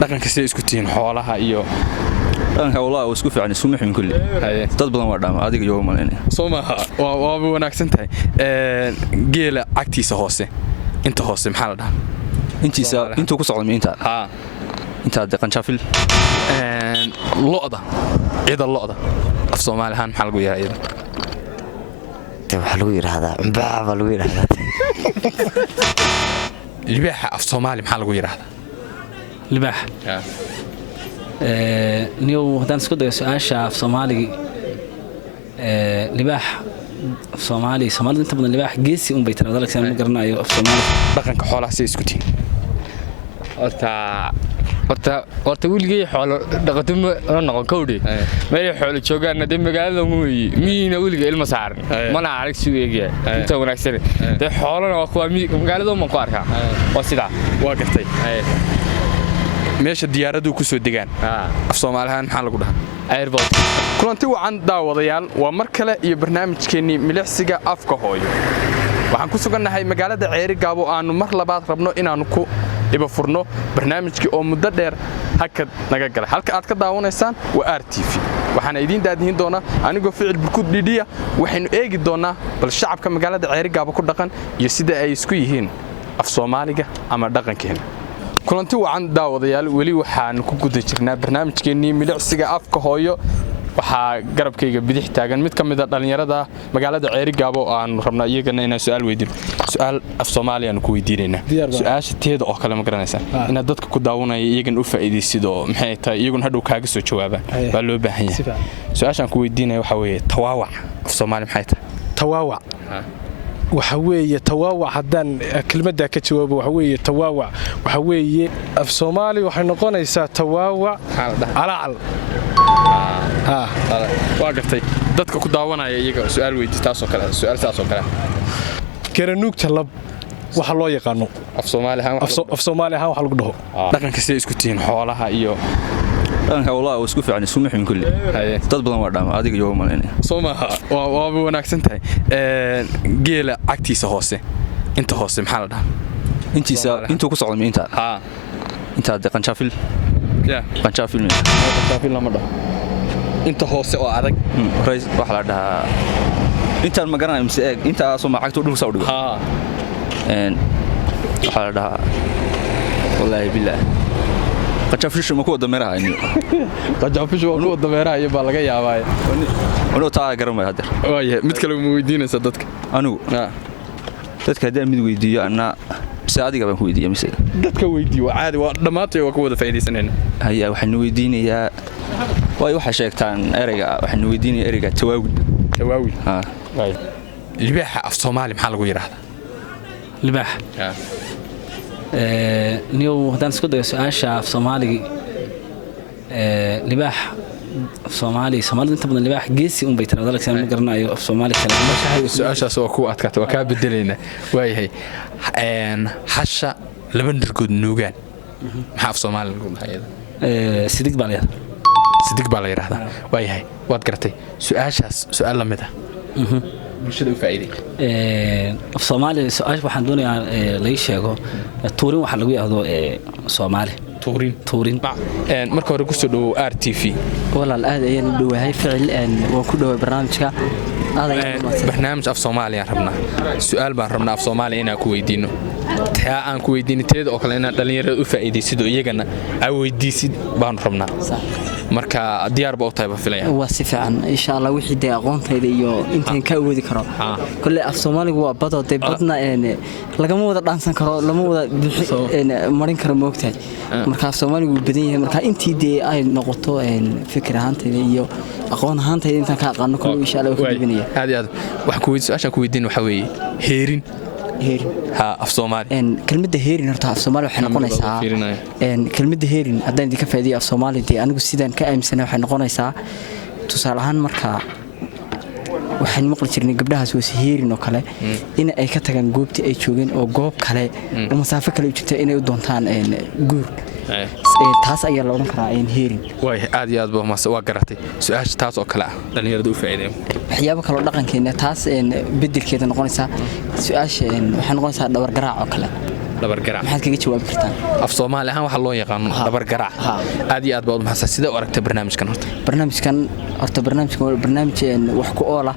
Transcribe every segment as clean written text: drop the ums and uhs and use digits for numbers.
dhaqanka say isku tihiin xoolaha iyo dhaqanka wallahi isku fiican isku mixin kulli dad badan waa dhaama adiga iyo malinay Soomaha waa wanaagsan tahay geela cagtiisa hoose inta hoose maxaa la dhahaa intuu ku socdo inta inta qanjafil lo'da cida lo'da af Soomaali ahaan maxaa lagu yiraahdaa waxa lagu yiraahdaa baa lagu yiraahdaa libaaxa af Soomaali maxaa lagu yiraahdaa libaax niyo hadaan isku dayo su'aasha af Soomaali libaax af Soomaali Soomaalidu inta badan libaax geesi un bay tiraahdaa laakiin ma garanayo af Soomaali dhaqanka xoolaha say isku tihiin horta wiilgay xoolo dhaqato ma noqon kowdhe meel xoolo joogaan dad magaalada miina wiilga ilma saaran mana arag suugeeya inta wanaagsan dad xoolana waa kuwa magaalada ma ku arkaa waa sida waa gartay meesha diyaaradu ku soo degaan af Soomaali ahaan maxaa lagu dhahaa airport kulanti wacan daawadayaal waa mar kale iyo barnaamijkeennii milicsiga afka hooyo waxaan ku sugannahay magaalada Ceeri Gaabo aanu mar labaad rabno inaanu ku iba furno barnaamijkii oo muddo dheer hakad naga galay halka aad ka daawanaysaan waa RTV waxaana idin daadihin doona anigoo ficil burkud dhidiya waxaynu eegi doonaa bal shacabka magaalada Ceeri Gaabo ku dhaqan iyo sida ay isku yihiin af Soomaaliga ama dhaqankeena kulanti wacan daawadayaal wali waxaan ku guda jirnaa barnaamijkeennii milicsiga afka hooyo waxaa garabkayga bidix taagan mid kamid ah dhalinyarada magaalada Ceeri Gaabo aan rabnaa iyagana inaan su'aal weydiino su'aal af Soomaaliyan ku weydiinayna su'aasha teeda oo kale ma garanaysan inaad dadka ku daawanaya iyagana u faa'iideysido maxay tahay iyaguna hadhow kaaga soo jawaabaan baa loo baahan yahay su'aashan ku weydiinaya waxa weeye tawaawac af Soomaali maxay tahay tawaawac waxa weeye tawaawac haddaan kelmadda ka jawaabo waxa weeye tawaawac waxa weeye af Soomaali waxay noqonaysaa tawaawac alacal waa gartay dadka ku daawanaya iyaga su'aal weydiis taas oo kale su'aal taas oo kale garanuugta lab waxa loo yaqaano af Soomaali ahaan waxa lagu dhaho dhaqanka say isku tihiin xoolaha iyo dhaqanka wallahi isku fiican isku mixin kulli dad badan waa dhaama adiga iyo malinay Soomaha waa wanaagsan tahay geela cagtiisa hoose inta hoose maxaa la dhahaa intuu ku socdo inta qanjafil qanjafil lama dhaho inta hoose oo adag rays waxa la dhahaa intaan ma garanayo mise eeg inta soo macagto dhulka soo dhigo waxa la dhahaa wallahi billah qajafishu ma ku wada meerahay qajafishu waa ku wada meerahay baa laga yaabaa inuu taa garamay hadda waaye mid kale ma weydiinaysa dadka anigu dadka hadda mid weydiiyo ana mise adiga baan ku weydiiyay mise dadka weydiiyo waa caadi waa dhamaatay waa ku wada faa'iideysanayna haya waxaan weydiinayaa waxa sheegtaan ereyga waxaan weydiinayaa ereyga tawaawi waay libaaxa af Soomaali maxaa lagu yiraahdaa libaax niyo hadaan isku dayo su'aasha af Soomaali libaax af Soomaali Soomaalidu inta badan libaax geesi un bay tiraahdaa laakiin ma garanayo af Soomaali kale marka su'aashaas oo ku adkaatay waa ka bedelayna waayahay hasha laba nirgood nuugaan maxaa af Soomaali lagu dhahaa sidig baa la yiraahdaa waayahay waad garatay su'aashaas su'aal la mid ah bulshada u faa'iiday af Soomaali su'aash waxaan doonayaa la sheego tuurin waxa lagu yiraahdo Soomaali tuurin marka hore ku soo dhaw RTV walaal aad ayaan dhawahay ficil waan ku dhawahay barnaamijka barnaamij af Soomaali aan rabnaa su'aal baan rabnaa af Soomaali inaan ku weydiino taa aan ku weydiinteeda oo kale inaan dhalinyarada u faa'iideysido iyagana ay weydiisid baan rabnaa marka diyaar baa u tahay filaya waa si fiican insha Allah wixii day aqoontayda iyo intaan ka awoodi karo kulli af Soomaaligu waa bado day badna lagama wada dhaansan karo lama wada marin karo moogtahay marka af Soomaaligu badan yahay marka intii day ay noqoto fikir ahaantayda iyo aqoon ahaantayda intaan ka aqaano kulli insha Allah waxaan dibinaya aad wax ku weydiin waxa weeye heerin af Soomaali kelmadda heerin horta af Soomaali waxay noqonaysaa kelmadda heerin haddaan idinka faa'iideeyo af Soomaali dee anigu sidaan ka aaminsanay waxay noqonaysaa tusaale ahaan marka waxaan maqli jirnay gabdhahaas waa heerin oo kale in ay ka tagaan goobtii ay joogeen oo goob kale oo masaafo kale u jirta inay u doontaan guur taas ayaa la oran karaa heerin way aad iyo aad waa garatay su'aasha taas oo kale ah dhalinyarada u faa'iideeyo waxyaabo kale oo dhaqankeena taas bedelkeeda noqonaysa su'aasha waxay noqonaysaa dhawr garaac oo kale dhabargaraac maxaad kaga jawaabi kartaan af Soomaali ahaan waxa loo yaqaan dhabargaraac aad iyo aad baad u mahadsan sida u aragtay barnaamijkan horta barnaamijkan waa barnaamij wax ku oola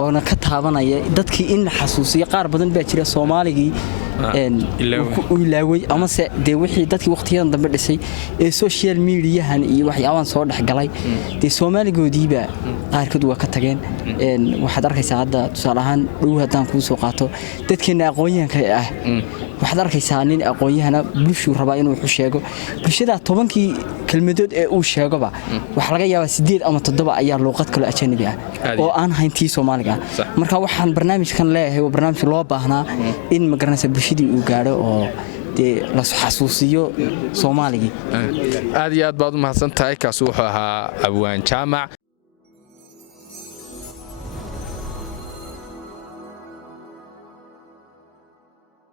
oona ka taabanaya dadkii in la xasuusiyo qaar badan baa jira Soomaaligii ilaaway ama se de wixii dadkii waqtiyadan dambe dhisay ee social media-han iyo waxyaabahan soo dhaxgalay de Soomaaligoodiiba qaarkood waa ka tageen waxaad arkaysaa hadda tusaale ahaan dhow haddaan kuu soo qaato dadkeena aqoonyahanka ah waxaad arkaysaa nin aqoonyahana bulshuu rabaa inuu wax u sheego bulshada 10kii kelmadood ee uu sheegoba waxa laga yaabaa 8 ama 7 ayaa luqad kale ajnabi ah oo aan hayntii Soomaaliga marka waxaan barnaamijkan leeyahay waa barnaamij loo baahnaa in magaranaysa bulshadii uu gaaro oo la xasuusiyo Soomaaliga aad iyo aad baad u mahadsantahay kaas wuxuu ahaa Abwaan Jaamac